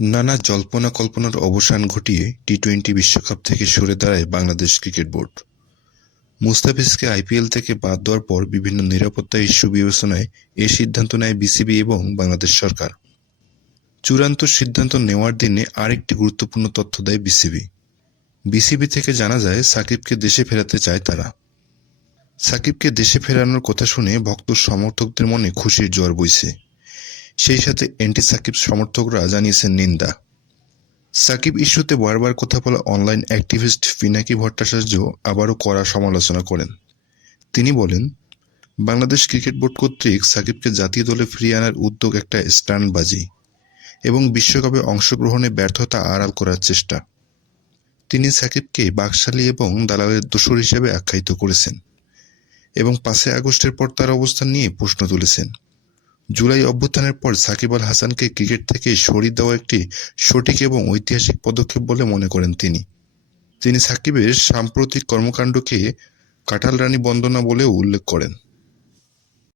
নানা জল্পনা-কল্পনার অবসান ঘটিয়ে টি-টোয়েন্টি বিশ্বকাপ থেকে সরে দাঁড়ায় বাংলাদেশ ক্রিকেট বোর্ড। মুস্তাফিজকে আইপিএল থেকে বাদ দেওয়ার পর বিভিন্ন নিরাপত্তা ইস্যু বিবেচনায় এ সিদ্ধান্ত নেয় বিসিবি এবং বাংলাদেশ সরকার। চূড়ান্ত সিদ্ধান্ত নেওয়ার দিনে আরেকটি গুরুত্বপূর্ণ তথ্য দেয় বিসিবি। বিসিবি থেকে জানা যায় সাকিবকে দেশে ফেরাতে চায় তারা। সাকিবকে দেশে ফেরানোর কথা শুনে ভক্ত সমর্থকদের মনে খুশির জোয়ার বইছে। সেই সাথে অ্যান্টি সাকিব সমর্থকরা জানিয়েছেন নিন্দা। সাকিব ইস্যুতে বারবার কথা বলা অনলাইন অ্যাক্টিভিস্ট পিনাকি ভট্টাচার্য আবারও কড়া সমালোচনা করেন। তিনি বলেন, বাংলাদেশ ক্রিকেট বোর্ড কর্তৃক সাকিবকে জাতীয় দলে ফিরিয়ে আনার উদ্যোগ একটা স্টান্টবাজি এবং বিশ্বকাপে অংশগ্রহণে ব্যর্থতা আড়াল করার চেষ্টা। তিনি সাকিবকে বাকশালী এবং দালালের দোসর হিসেবে আখ্যায়িত করেছেন এবং 5 আগস্টের পর তার অবস্থান নিয়ে প্রশ্ন তুলেছেন। জুলাই অভ্যুত্থানের পর সাকিব আল হাসানকে ক্রিকেট থেকে সরিয়ে দেওয়া একটি সঠিক এবং ঐতিহাসিক পদক্ষেপ বলে মনে করেন তিনি। তিনি সাকিবের সাম্প্রতিক কর্মকাণ্ডকে কাঁঠাল রানী বন্দনা বলেও উল্লেখ করেন।